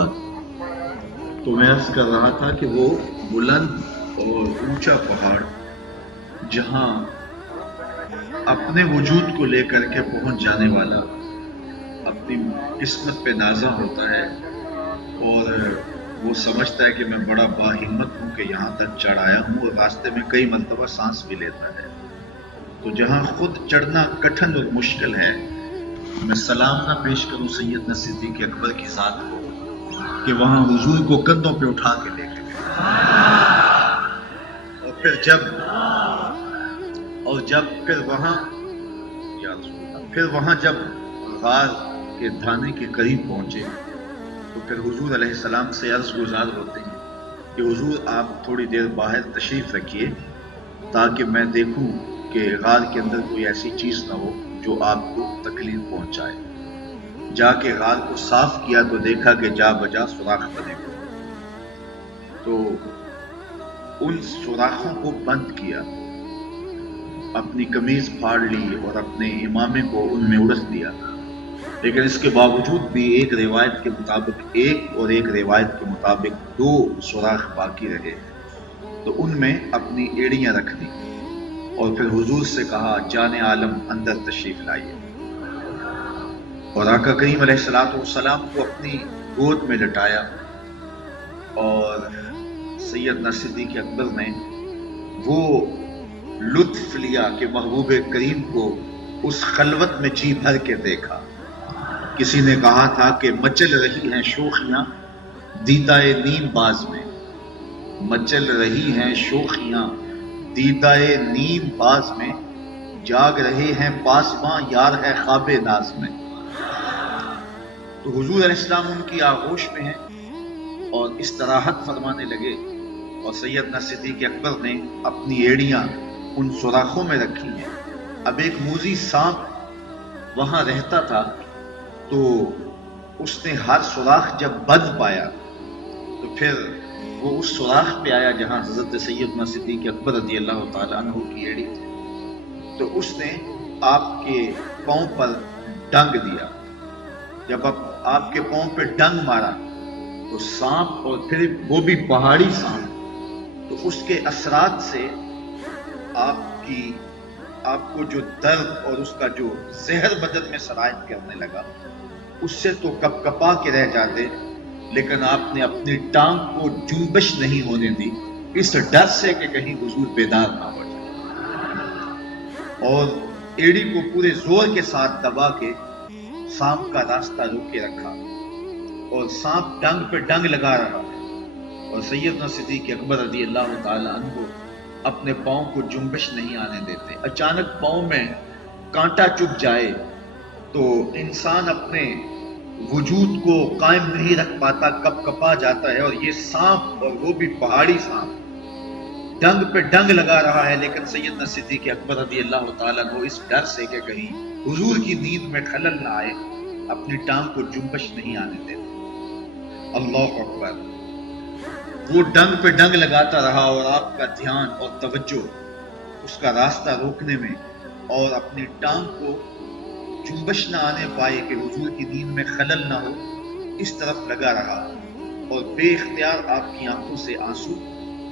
بعد تو میں عرض کر رہا تھا کہ وہ بلند اور اونچا پہاڑ جہاں اپنے وجود کو لے کر کے پہنچ جانے والا اپنی قسمت پہ نازاں ہوتا ہے اور وہ سمجھتا ہے کہ میں بڑا باہمت ہوں کہ یہاں تک چڑھ آیا ہوں، اور راستے میں کئی مرتبہ سانس بھی لیتا ہے، تو جہاں خود چڑھنا کٹھن اور مشکل ہے، میں سلام نہ پیش کروں سیدنا صدیق اکبر کی ذات کو کہ وہاں حضور کو کندھوں پہ اٹھا کے لے کے گئے، اور پھر وہاں جب غار کے دھانے کے قریب پہنچے تو پھر حضور علیہ السلام سے عرض گزار ہوتے ہیں کہ حضور آپ تھوڑی دیر باہر تشریف رکھیے تاکہ میں دیکھوں کہ غار کے اندر کوئی ایسی چیز نہ ہو جو آپ کو تکلیف پہنچائے۔ جا کے غار کو صاف کیا تو دیکھا کہ جا بجا سوراخ بنے ہوئے، تو ان سوراخوں کو بند کیا، اپنی قمیض پھاڑ لی اور اپنے امامے کو ان میں اڑس دیا، لیکن اس کے باوجود بھی ایک روایت کے مطابق 2 سوراخ باقی رہے، تو ان میں اپنی ایڑیاں رکھ دی اور پھر حضور سے کہا جان عالم اندر تشریف لائیے، اور آقا کریم علیہ السلام کو اپنی گود میں لٹایا، اور سیدنا صدیق اکبر نے وہ لطف لیا کہ محبوب کریم کو اس خلوت میں جی بھر کے دیکھا۔ کسی نے کہا تھا کہ مچل رہی ہیں شوخیاں دیدائے نیم باز میں، مچل رہی ہیں شوخیاں دیدائے نیم باز میں، جاگ رہے ہیں پاسباں یار ہے خواب ناز میں۔ تو حضور علیہ السلام ان کی آغوش میں ہیں اور استراحت فرمانے لگے، اور سیدنا صدیق اکبر نے اپنی ایڑیاں ان سوراخوں میں رکھی ہیں۔ اب ایک موذی سانپ وہاں رہتا تھا، تو اس نے ہر سوراخ جب بند پایا تو پھر وہ اس سوراخ پہ آیا جہاں حضرت سیدنا صدیق اکبر رضی اللہ تعالیٰ عنہ کی ایڑی تھی، تو اس نے آپ کے پاؤں پر ڈنگ دیا۔ جب آپ کے پاؤں پہ ڈنگ مارا تو سانپ، اور پھر وہ بھی پہاڑی سانپ، تو اس کے اثرات سے آپ کو جو درد اور اس کا جو زہر بدن میں سرایت کرنے لگا، اس سے تو کپ کپا کے رہ جاتے، لیکن آپ نے اپنی ٹانگ کو جنبش نہیں ہونے دی، اس ڈر سے کہ کہیں حضور بیدار نہ ہو جائے، اور ایڑی کو پورے زور کے ساتھ دبا کے سانپ کا راستہ روکے رکھا، اور سانپ ڈنگ پہ ڈنگ لگا رہا، اور سیدنا صدیق اکبر رضی اللہ تعالی عنہ اپنے پاؤں کو جنبش نہیں آنے دیتے۔ اچانک پاؤں میں کانٹا چبھ جائے تو انسان اپنے وجود کو قائم نہیں رکھ پاتا، کپ کپا جاتا ہے، اور یہ سانپ، اور وہ بھی پہاڑی سانپ، ڈنگ پہ ڈنگ لگا رہا ہے، لیکن سیدنا صدیق اکبر رضی اللہ تعالیٰ عنہ اس ڈر سے کہ کہیں حضور کی نیند میں خلل نہ آئے، اپنی ٹانگ کو جنبش نہیں آنے دیتے۔ اللہ اکبر! وہ ڈنگ پہ ڈنگ لگاتا رہا، اور آپ کا دھیان اور توجہ اس کا راستہ روکنے میں اور اپنی ٹانگ کو جنبش نہ آنے پائے کہ حضور کی نیند میں خلل نہ ہو، اس طرف لگا رہا، اور بے اختیار آپ کی آنکھوں سے آنسو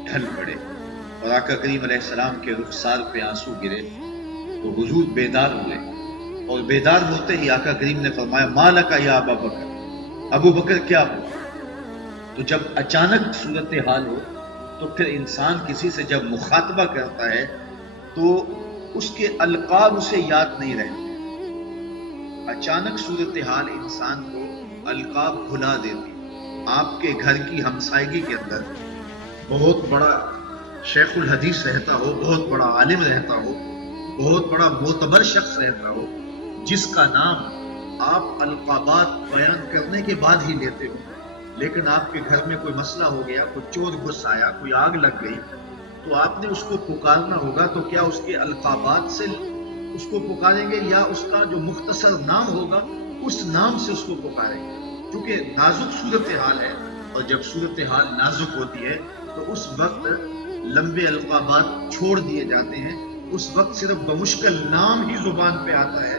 ڈھل پڑے، اور آقا کریم علیہ السلام کے رخسار پہ آنسو گرے تو حضور بیدار ہوئے، اور بیدار ہوتے ہی آقا کریم نے فرمایا مالک یا ابا بکر، ابو بکر کیا ہوا؟ تو جب اچانک صورتحال ہو تو پھر انسان کسی سے جب مخاطبہ کرتا ہے تو اس کے القاب اسے یاد نہیں رہتے، اچانک صورتحال انسان کو القاب بھلا دیتی۔ آپ کے گھر کی ہمسائیگی کے اندر بہت بڑا شیخ الحدیث رہتا ہو، بہت بڑا عالم رہتا ہو، بہت بڑا معتبر شخص رہتا ہو، جس کا نام آپ القابات بیان کرنے کے بعد ہی لیتے ہو، لیکن آپ کے گھر میں کوئی مسئلہ ہو گیا، کوئی چور گھس آیا، کوئی آگ لگ گئی، تو آپ نے اس کو پکارنا ہوگا، تو کیا اس کے القابات سے اس کو پکاریں گے یا اس کا جو مختصر نام ہوگا اس نام سے اس کو پکاریں گے؟ کیونکہ نازک صورتحال ہے، اور جب صورتحال نازک ہوتی ہے تو اس وقت لمبے القابات چھوڑ دیے جاتے ہیں، اس وقت صرف بمشکل نام ہی زبان پہ آتا ہے،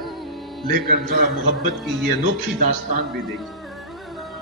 لیکن ذرا محبت کی یہ انوکھی داستان بھی دیکھیں۔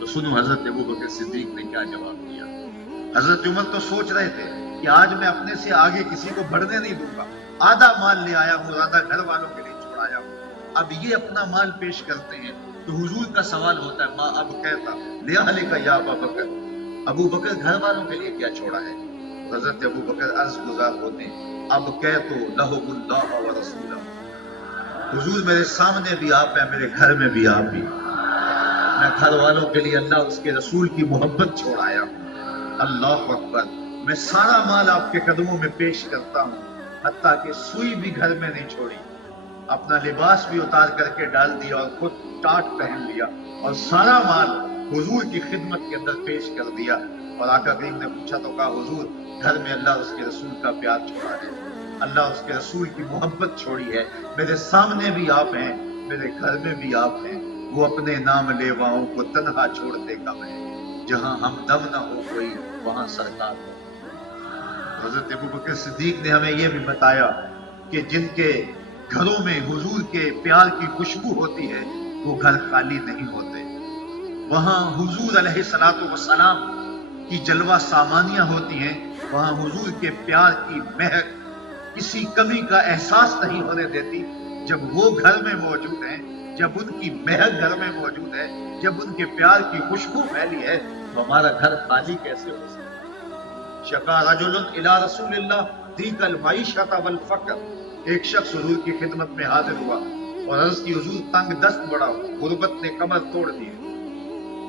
تو سنو حضرت ابو بکر صدیق نے کیا جواب دیا۔ حضرت عمر تو سوچ رہے تھے کہ آج میں اپنے سے آگے کسی کو بڑھنے نہیں دوں گا، آدھا مال لے آیا ہوں، آدھا گھر والوں کے لیے چھوڑایا ہوں۔ اب یہ اپنا مال پیش کرتے ہیں تو حضور کا سوال ہوتا ہے، ماں اب کہتا لِأَهْلِكَ يَا أَبَا بکر، ابو بکر گھر والوں کے لیے کیا چھوڑا ہے؟ حضرت ابو بکر عرض گزار ہوتے ہیں، اب کہتو لَهُمُ اللَّهَ وَرَسُولَهُ، حضور میرے سامنے بھی آپ ہیں، میرے گھر میں بھی آپ بھی، میں گھر والوں کے لیے اللہ اس کے رسول کی محبت چھوڑ آیا ہوں۔ اللہ اکبر، میں سارا مال آپ کے قدموں میں پیش کرتا ہوں، حتیٰ کہ سوئی بھی گھر میں نہیں چھوڑی، اپنا لباس بھی اتار کر کے ڈال دیا اور خود ٹاٹ پہن لیا اور سارا مال حضور کی خدمت کے اندر پیش کر دیا۔ اور آقا کریم نے پوچھا تو کہا حضور گھر میں اللہ اس کے رسول کا پیار چھوڑا ہے، اللہ اس کے رسول کی محبت چھوڑی ہے، میرے سامنے بھی آپ ہیں، میرے گھر میں بھی آپ ہیں، وہ اپنے نام لیواؤں کو تنہا چھوڑتے کم ہیں، جہاں ہمدم نہ ہو کوئی وہاں سرکار ہو۔ حضرت ابو بکر صدیق نے ہمیں یہ بھی بتایا کہ جن کے گھروں میں حضور کے پیار کی خوشبو ہوتی ہے وہ گھر خالی نہیں ہوتے، وہاں حضور علیہ الصلوۃ والسلام کی جلوہ سامانیاں ہوتی ہیں، وہاں حضور کے پیار کی مہک کسی کمی کا احساس نہیں ہونے دیتی۔ جب وہ گھر میں موجود ہیں، جب ان کی مہک گھر میں موجود ہے، جب ان کے پیار کی خوشبو پھیلی ہے، تو ہمارا گھر خالی کیسے ہو سکتا ہے؟ شکا رجل الی رسول اللہ ضیق المعیشۃ والفقر، ایک شخص حضور کی خدمت میں حاضر ہوا اور عرض کی حضور تنگ دست بڑا ہوں، غربت نے کمر توڑ دی،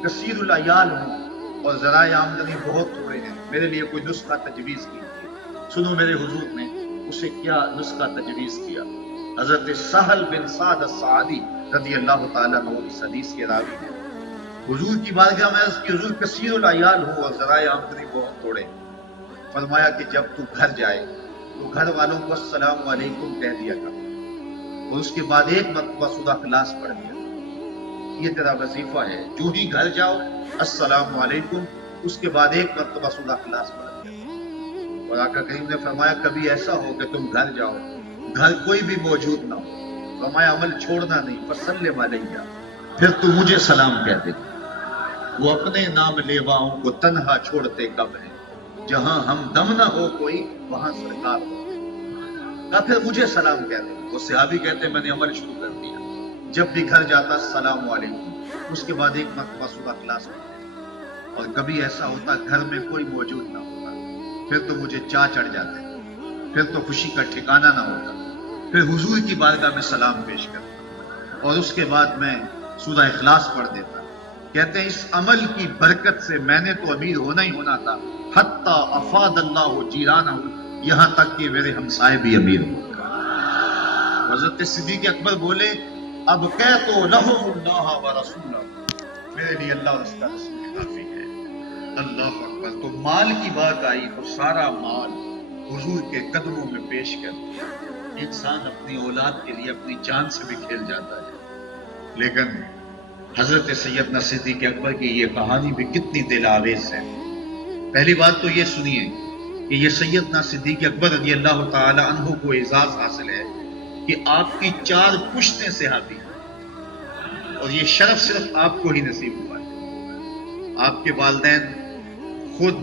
کثیر العیال ہوں اور ذرائع آمدنی بہت تھوڑے ہیں، میرے لیے کوئی نسخہ تجویز کیجیے۔ سنو میرے حضور نے اسے کیا نسخہ تجویز کیا۔ حضرت سہل بن سعد الساعدی رضی اللہ تعالیٰ عنہ اس حدیث کے راوی ہیں، حضور کی بارگاہ میں عرض کی حضور کثیر العیال ہوں اور ذرائع آمدنی بہت تھوڑے، فرمایا کہ جب تو گھر جائے تو گھر والوں کو السلام علیکم کہہ دیا کر اور اس کے بعد ایک مرتبہ سورہ اخلاص پڑھ دیا، یہ تیرا وظیفہ ہے، جو ہی گھر جاؤ السلام علیکم، اس کے بعد ایک مرتبہ سورہ اخلاص پڑھ دیا۔ اور آقا کریم نے فرمایا کبھی ایسا ہو کہ تم گھر جاؤ، گھر کوئی بھی موجود نہ ہو، فرمایا عمل چھوڑنا نہیں، فسلم علیہ، پھر تو مجھے سلام کہہ دے۔ وہ اپنے نام لیواؤں کو تنہا چھوڑتے کب ہیں، جہاں ہم دم نہ ہو کوئی وہاں سرکار ہو، کہا پھر مجھے سلام کہہ دے۔ وہ صحابی کہتے میں نے عمل شروع کر دیا، جب بھی گھر جاتا السلام علیکم، اس کے بعد ایک مرتبہ سورہ اخلاص پڑھتے، اور کبھی ایسا ہوتا گھر میں کوئی موجود نہ ہوتا، پھر تو مجھے چاہ چڑھ جاتے، پھر تو خوشی کا ٹھکانہ نہ ہوتا، پھر حضور کی بارگاہ میں سلام پیش کرتا اور اس کے بعد میں سورہ اخلاص پڑھ دیتا۔ کہتے ہیں اس عمل کی برکت سے میں نے تو امیر ہونا ہی ہونا تھا، حتی افاد اللہ جیرانہ، یہاں تک کہ میرے ہمسائے بھی امیر ہو۔ حضرت صدیق اکبر بولے اب کہتو لہم اللہ ورسولہ، میرے لیے اللہ اور اس کا رسول کافی ہے۔ اللہ اکبر۔ تو مال کی بات آئی تو سارا مال حضور کے قدموں میں پیش کر دیا۔ انسان اپنی اولاد کے لیے اپنی جان سے بھی کھیل جاتا ہے، لیکن حضرت سیدنا صدیق اکبر کی یہ کہانی بھی کتنی دل آویز ہے۔ پہلی بات تو یہ سنیے کہ یہ سیدنا صدیق اکبر رضی اللہ تعالی عنہ کو اعزاز حاصل ہے کہ آپ کی 4 پشتیں صحابی ہیں، اور یہ شرف صرف آپ کو ہی نصیب ہوا ہے۔ آپ کے والدین، خود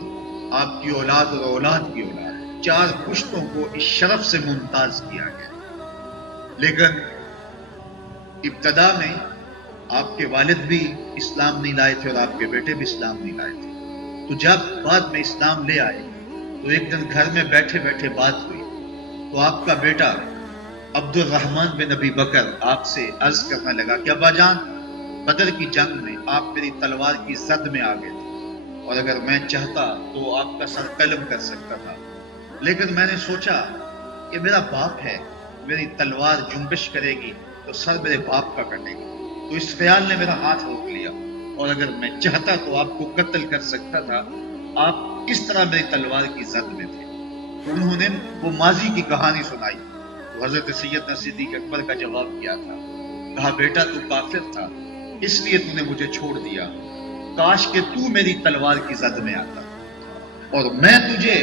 آپ کی اولاد اور اولاد کی اولاد، 4 پشتوں کو اس شرف سے ممتاز کیا گیا۔ لیکن ابتدا میں آپ کے والد بھی اسلام نہیں لائے تھے اور آپ کے بیٹے بھی اسلام نہیں لائے تھے، تو جب بعد میں اسلام لے آئے تو ایک دن گھر میں بیٹھے بیٹھے بات ہوئی تو آپ کا بیٹا عبد الرحمن بن ابی بکر آپ سے عرض کرنے لگا کہ ابا جان، بدر کی جنگ میں آپ میری تلوار کی زد میں آ گئے تھے اور اگر میں چاہتا تو آپ کا سر قلم کر سکتا تھا، لیکن میں نے سوچا کہ میرا باپ ہے، میری تلوار جنبش کرے گی تو سر میرے باپ کا کٹے گا، تو اس خیال نے میرا ہاتھ روک لیا، اور اگر میں چاہتا تو آپ کو قتل کر سکتا تھا، آپ کس طرح میری تلوار کی زد میں تھے۔ تو انہوں نے وہ ماضی کی کہانی سنائی، تو حضرت سیدنا صدیق اکبر کا جواب کیا تھا، کہا بیٹا تو کافر تھا اس لیے تو نے مجھے چھوڑ دیا، کاش کہ تو میری تلوار کی زد میں آتا اور میں تجھے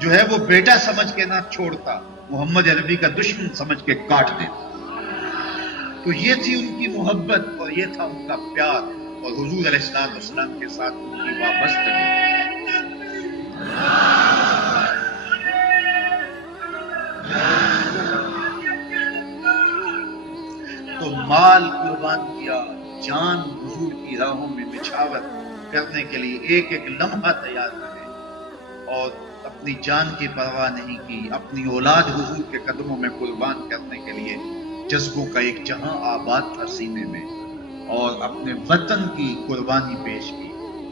جو ہے وہ بیٹا سمجھ کے نہ چھوڑتا، محمد عربی کا دشمن سمجھ کے کاٹ دیتا۔ تو یہ تھی ان کی محبت اور یہ تھا ان کا پیار، اور حضور علیہ السلام کے ساتھ ان کی وابستگی. تو مال قربان کیا، جان حضور کی راہوں میں نچھاور کرنے کے لیے ایک ایک لمحہ تیار کرے، اور اپنی جان کی پرواہ نہیں کی، اپنی اولاد حضور کے قدموں میں قربان کرنے کے لیے جذبوں کا ایک جہاں آباد تھا سینے میں، اور اپنے وطن کی قربانی پیش کی،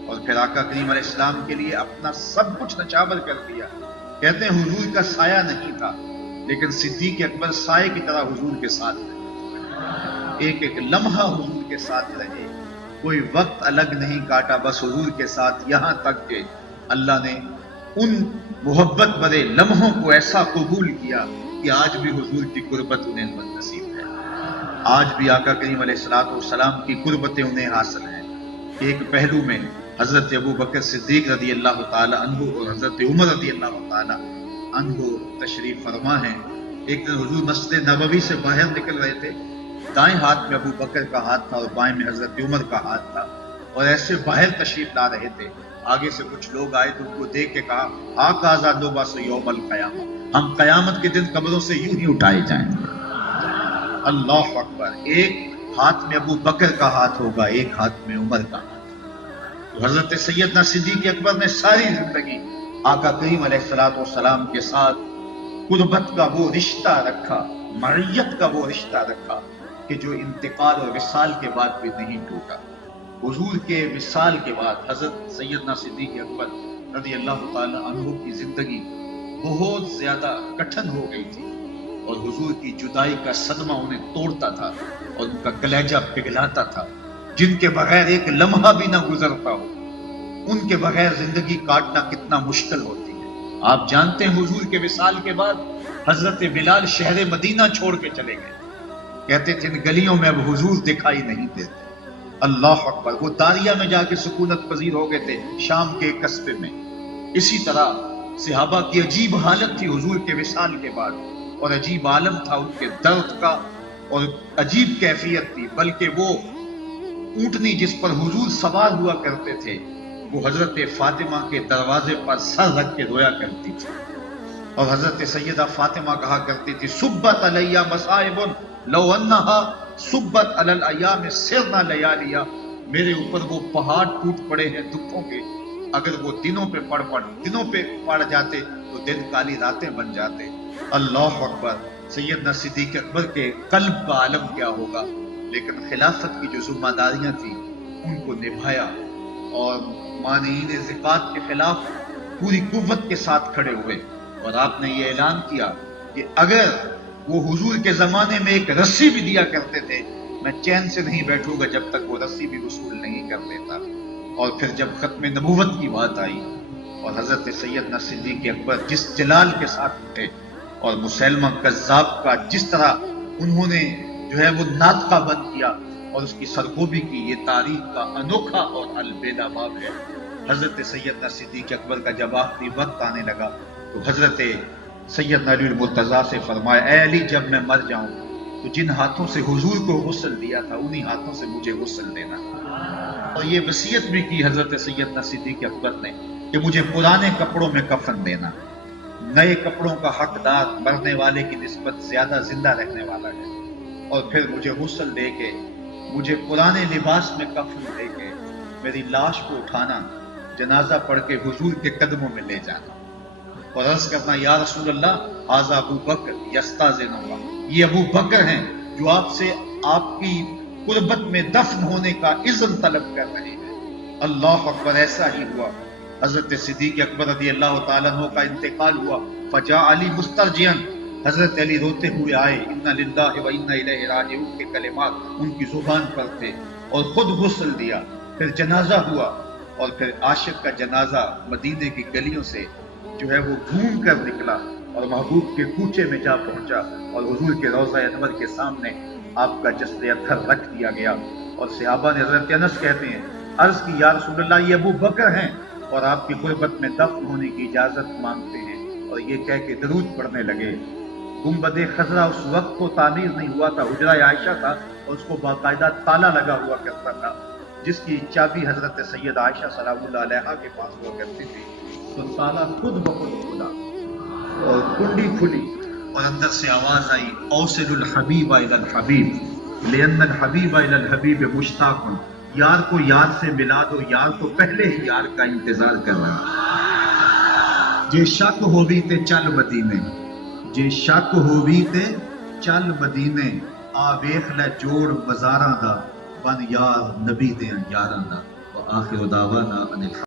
اور پھر آقا کریم علیہ السلام کے لیے اپنا سب کچھ نچھاور کر دیا. کہتے ہیں حضور کا سایہ نہیں تھا، لیکن صدیق اکبر سائے کی طرح حضور کے ساتھ رہے، ایک ایک لمحہ حضور کے ساتھ رہے، کوئی وقت الگ نہیں کاٹا، بس حضور کے ساتھ، یہاں تک کہ اللہ نے ان محبت بھرے لمحوں کو ایسا قبول کیا کہ آج بھی حضور کی قربت انہیں نصیب ہے، آج بھی آقا کریم علیہ السلام کی قربتیں انہیں حاصل ہیں. ایک پہلو میں حضرت ابو بکر صدیق رضی اللہ تعالی عنہ اور حضرت عمر رضی اللہ تعالی عنہ تشریف فرما ہیں. ایک دن حضور مسجد نبوی سے باہر نکل رہے تھے، دائیں ہاتھ میں ابو بکر کا ہاتھ تھا اور بائیں میں حضرت عمر کا ہاتھ تھا، اور ایسے باہر تشریف لا رہے تھے. آگے سے کچھ لوگ آئے تو ان کو دیکھ کے کہا، آقازا نوباس یوم القیامہ، ہم قیامت کے دن قبروں سے یوں ہی اٹھائے جائیں گے. اللہ اکبر. ایک ہاتھ میں ابو بکر کا ہاتھ ہوگا، ایک ہاتھ میں عمر کا ہاتھ. تو حضرت سیدنا صدیق اکبر نے ساری زندگی آقا کریم علیہ السلام کے ساتھ قربت کا وہ رشتہ رکھا، معیت کا وہ رشتہ رکھا کہ جو انتقال اور وصال کے بعد بھی نہیں ٹوٹا. حضور کے وصال کے بعد حضرت سیدنا صدیق اکبر رضی اللہ تعالی عنہ کی زندگی بہت زیادہ کٹھن ہو گئی تھی، اور حضور کی جدائی کا صدمہ انہیں توڑتا تھا اور ان کا کلیجہ پگھلاتا تھا. جن کے بغیر ایک لمحہ بھی نہ گزرتا ہو، ان کے بغیر زندگی کاٹنا کتنا مشکل ہوتی ہے. آپ جانتے ہیں حضور کے وصال کے بعد حضرت بلال شہر مدینہ چھوڑ کے چلے گئے. کہتے تھے ان گلیوں میں اب حضور دکھائی نہیں دیتے. اللہ اکبر. وہ داریا میں جا کے سکونت پذیر ہو گئے تھے، شام کے قصبے میں. اسی طرح صحابہ کی عجیب حالت تھی حضور کے وصال کے بعد، اور عجیب عالم تھا ان کے درد کا، اور عجیب کیفیت تھی. بلکہ وہ اونٹنی جس پر حضور سوار ہوا کرتے تھے، وہ حضرت فاطمہ کے دروازے پر سر رکھ کے رویا کرتی تھی، اور حضرت سیدہ فاطمہ کہا کرتی تھی، سبت علیہ مصائب لو انہا سبت علی الایام سرنا لیالیا. میرے اوپر وہ پہاڑ ٹوٹ پڑے ہیں دکھوں کے، اگر وہ دنوں پہ پڑ جاتے تو دن کالی راتیں بن جاتے. اللہ اکبر. سیدنا صدیق اکبر کے قلب کا عالم کیا ہوگا. لیکن خلافت کی جو ذمہ داریاں تھیں ان کو نبھایا، اور مانعین زکوٰۃ کے خلاف پوری قوت کے ساتھ کھڑے ہوئے. اور آپ نے یہ اعلان کیا کہ اگر وہ حضور کے زمانے میں ایک رسی بھی دیا کرتے تھے، میں چین سے نہیں بیٹھوں گا جب تک وہ رسی بھی وصول نہیں کر لیتا. اور پھر جب ختم نبوت کی بات آئی اور حضرت سیدنا صدیق اکبر جس جلال کے ساتھ اٹھے، اور مسیلمہ کذاب کا جس طرح انہوں نے جو ہے وہ ناطقہ بند کیا اور اس کی سرگوبی کی، یہ تاریخ کا انوکھا اور البیدہ باب ہے. حضرت سیدنا صدیق اکبر کا جب آخری وقت آنے لگا تو حضرت سیدنا علی المرتضیٰ سے فرمایا، اے علی جب میں مر جاؤں تو جن ہاتھوں سے حضور کو غسل دیا تھا انہی ہاتھوں سے مجھے غسل دینا. اور یہ وصیت بھی کی حضرت سیدنا صدیق اکبر نے کہ مجھے پرانے کپڑوں میں کفن دینا. نئے کپڑوں کا حقدار مرنے والے کی نسبت زیادہ زندہ رہنے والا ہے. اور پھر مجھے غسل دے کے، مجھے پرانے لباس میں کفن دے کے میری لاش کو اٹھانا، جنازہ پڑھ کے حضور کے قدموں میں لے جانا اور عرض کرنا، یا رسول اللہ ھذا ابو بکر یستاذن اللہ، یہ ابو بکر ہیں جو آپ سے آپ کی قربت میں دفن ہونے کا اذن طلب کر رہے ہیں. اللہ اکبر. ایسا ہی ہوا. حضرت صدیق اکبر رضی اللہ تعالیٰ عنہ کا انتقال ہوا. فجاء علی مسترجعا، حضرت علی روتے ہوئے آئے. انا للہ و انا الیہ راجعون کے کلمات ان کی زبان پر تھے، اور خود غسل دیا. پھر جنازہ ہوا، اور پھر عاشق کا جنازہ مدینے کی گلیوں سے جو ہے وہ گھوم کر نکلا اور محبوب کے کوچے میں جا پہنچا، اور حضور کے روضہ انور کے سامنے آپ کا جسد اطہر رکھ دیا گیا. اور صحابہ نے، حضرت انس کہتے ہیں، عرض کی، یا رسول اللہ یہ ابو بکر ہیں اور آپ کی قربت میں دفن ہونے کی اجازت مانگتے ہیں. اور یہ کہہ کے درود پڑھنے لگے. گنبد خضرا اس وقت کو تعمیر نہیں ہوا تھا، حجرہ عائشہ تھا اور اس کو باقاعدہ تالا لگا ہوا کرتا تھا. جس کی چابی حضرت سید عائشہ سلام اللہ علیہا کے پاس ہوا کرتی تھی، تو تالا خود بخود کھلا اور کنڈی کھلی اور اندر سے آواز آئی اوصل الحبیب الی الحبیب لان الحبیب الی الحبیب مشتاق، یار کو یار سے ملا دو، یار تو پہلے ہی یار کا انتظار کر رہا ہے۔ جے شک ہووی تے چل مدینے، جے شک ہووی تے چل مدینے، آ ویکھ لے جوڑ بازاراں دا، بن یار نبی دیاں یاراں دا۔ وآخر دعوانا ان